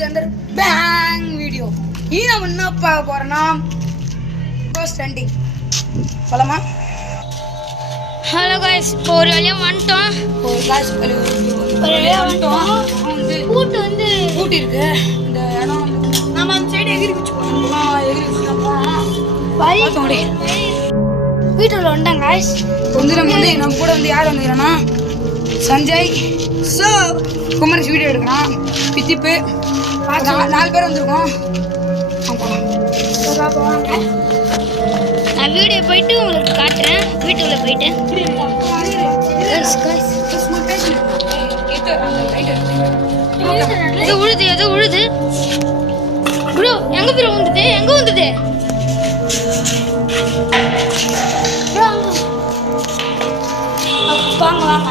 with another bang video. Ini நம்ம என்ன பார்க்க போறோம்னா கோஸ்ட் ஹண்டிங். போலாமா? ஹலோ गाइस, இப்போ ஒரு வழியா வந்துட்டோம். ஒரு வழியா வந்துட்டோம். கூட்டி இருக்கு. இந்த இடம் நம்ம அந்த சைடு எகிரி குச்சி போறோம். எகிரி குச்சி போறோம். பாத்தோடி. வீட்டுல வந்தாங்க गाइस. நம்ம கூட வந்து யார் வந்திருக்கானா? சஞ்சய் குமரேஷ் வீடியோ எடுக்கிறான். பித்திப்பு 4 பேர் வந்திருக்கோம். நான் வீடியோ போயிட்டு உங்களுக்கு காட்டுறேன். வீட்டுக்குள்ள போயிட்டு ஏதோ உழுது ப்ரோ. எங்க ப்ரோ வந்தது? எங்க வந்தது வாங்க வாங்க.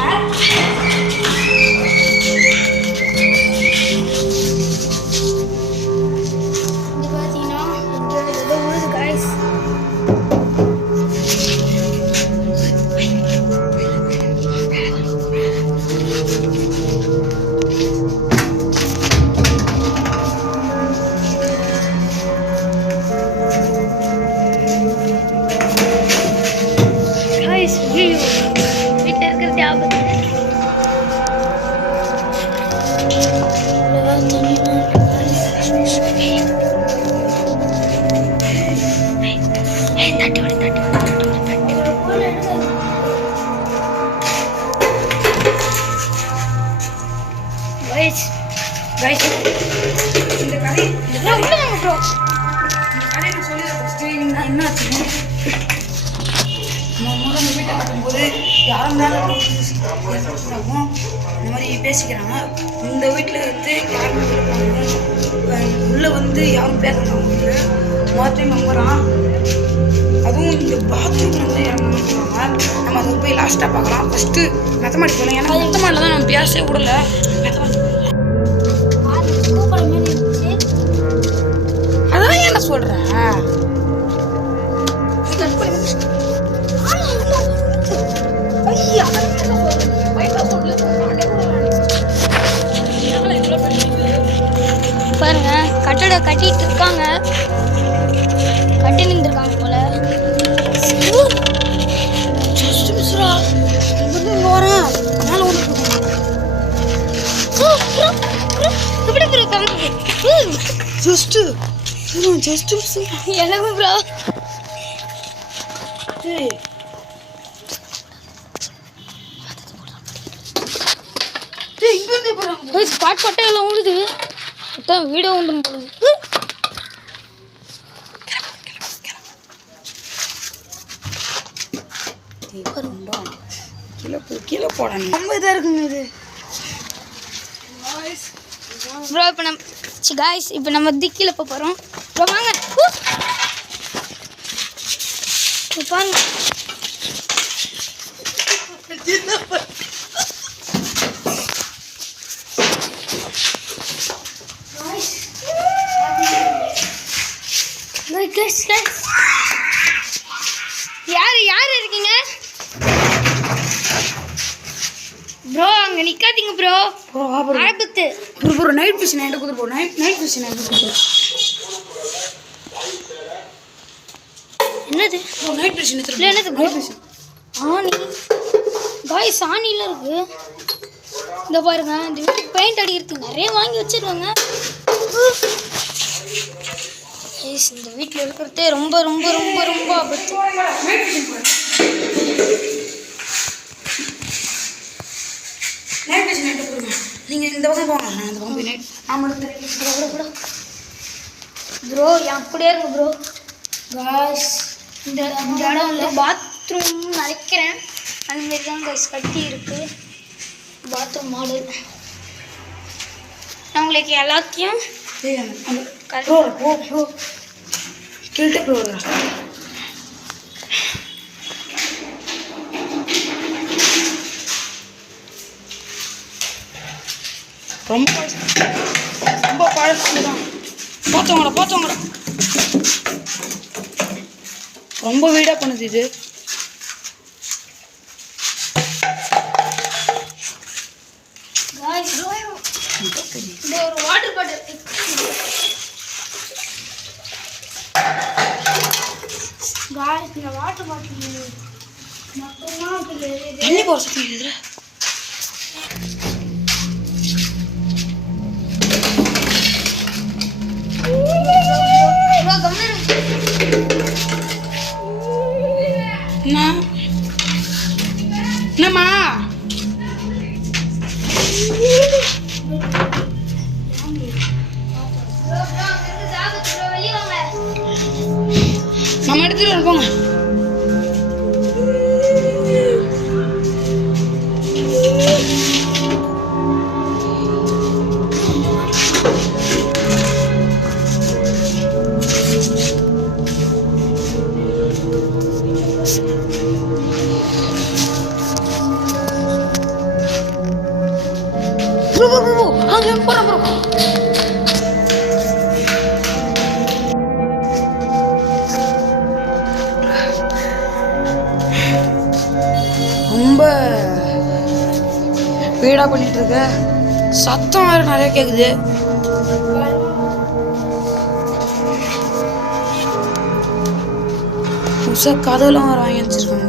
இந்த கதை நான் சொல்லிடுறேன் ஃபஸ்ட்டு. என்ன ஆச்சுன்னு நம்ம வீட்டை கட்டும்போது யாரும் இந்த மாதிரி பேசிக்கிறாங்க. இந்த வீட்டில் வந்து யாரும் உள்ளே வந்து யாரும் பேசுகிறாங்க. மாத்திரம் நம்புகிறான். அதுவும் இந்த பாத்ரூம் வந்து இறங்கணும்னு சொல்லுவாங்க. நம்ம அதை போய் லாஸ்ட்டாக பார்க்கலாம். ஃபஸ்ட்டு மெத்தமாடி போகலாம். ஏன்னா மெத்தமாடில் தான் நம்ம பேசவே விடல. அதான் என்ன சொல்கிறேன். பாருங்க, கட்டடம் கட்டிட்டு இருக்காங்க. கட்டி நின்றுருக்காங்க போல. ஸ்பாட் பட்டை எல்லாம் உழுது. வீடியோ உண்டு போகுது. கீழே போடணும். ரொம்ப இதாக இருக்குங்க இது ப்ரோ. இப்போ நம்ம गाइस இப்போ நம்ம திக்கில போகிறோம் ப்ரோ. வாங்க பாருங்க. யார் இருக்கீங்க ப்ரோ? அங்க நிக்காதீங்க ப்ரோ. ஆபத்து ப்ரோ. நைட் விஷன் என்கிட்ட கொடுத்து போ. நைட் விஷன் என்னது ப்ரோ? நைட் விஷன் என்னது ப்ரோ? ஆணி गाइस, ஆணில இருக்கு. இந்த பாருங்க, இந்த வீட்டுக்கு பெயிண்ட் அடிக்கிறதுக்கு நிறைய வாங்கி வச்சிருக்காங்க. गाइस, இந்த வீட்டில் இருக்கிறதே ரொம்ப ரொம்ப ரொம்ப ரொம்ப ஆபத்து. நீங்கள் இந்த பக்கம் போங்க. நான் இந்த பக்கம் போய் நைட் ப்ரோ அப்படியே இருங்க ப்ரோ. गाइस, இந்த இடம் இல்லை, பாத்ரூம் நினைக்கிறேன். அதுமாரி தான் गाइस கட்டி இருக்கு பாத்ரூம் மாடல். நான் உங்களுக்கு எல்லாத்தையும் கேட்டு ப்ரோ. ரொம்ப பழசு தான். பார்த்தவங்களா ரொம்ப வீடாக பண்ணுது இது. गाइस, இந்த ஒரு வாட்டர் பாட்டில் காய்ஸ் இந்த வாட்டர் பாட்டில் மட்டும்தான் தண்ணி போகிற சத்தம் கேட்குதுல. என்னம்மா நம்ம எடுத்துட்டு இருப்போங்க. அங்கே போகிறோம் ப்ரோ. ரொம்ப வீடாக பண்ணிட்டு இருக்க, சத்தம் வேறு நிறைய கேட்குது. புதுசாக கதவுலாம் வேறு வாங்கி வச்சிருக்காங்க.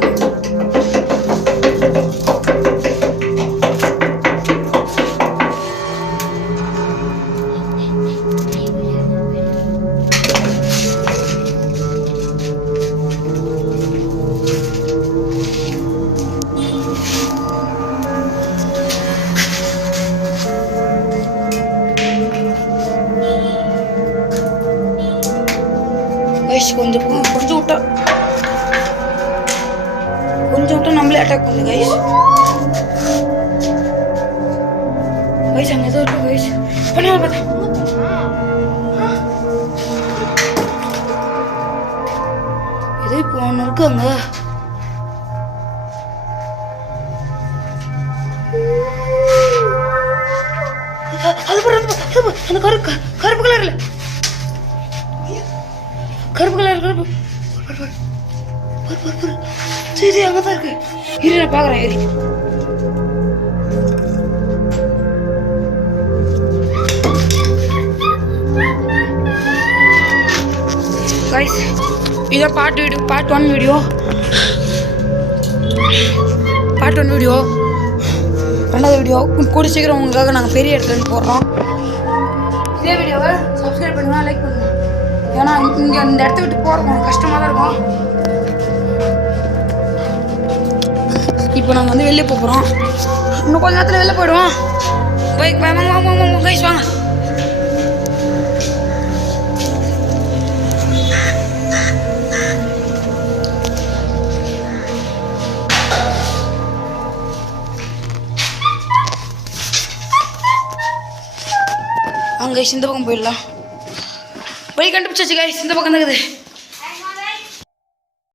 கொஞ்சம் விட்டா நம்மளே அட்டாக் பண்ணுங்க கைஸ். கைஸ் அங்கே ஏதோ இருக்கு கைஸ். பண்ண பார்த்தேன். ஏதோ இப்போ ஒன்று இருக்கு அங்க. அது அந்த கருப்பு கலர்ல சரி அங்கதான் இருக்கு. இரு நான் பாக்குறேன். ஏறி கைஸ் இதான் பார்ட் 1 வீடியோ. ரெண்டாவது வீடியோ கூடி சீக்கிரம் உங்களுக்காக நாங்கள் பெரிய இடத்துல போடுறோம். இதே வீடியோவை சப்ஸ்கிரைப் பண்ணுங்க, லைக் பண்ணுங்க. ஏன்னா இங்கே இந்த இடத்த விட்டு போகிறோம் கஷ்டமாக தான் இருக்கும். இப்போ நாங்கள் வந்து வெளியே போகிறோம். இன்னும் கொஞ்ச நேரத்தில் வெளில போயிடுவோம். பைக் வாங்க கைஸ் வாங்க. கைஸ் இந்த பக்கம் போயிடலாம். வழி கண்டுபிடிச்சாச்சு கைஸ். இந்த பக்கம் தான் இருக்குது.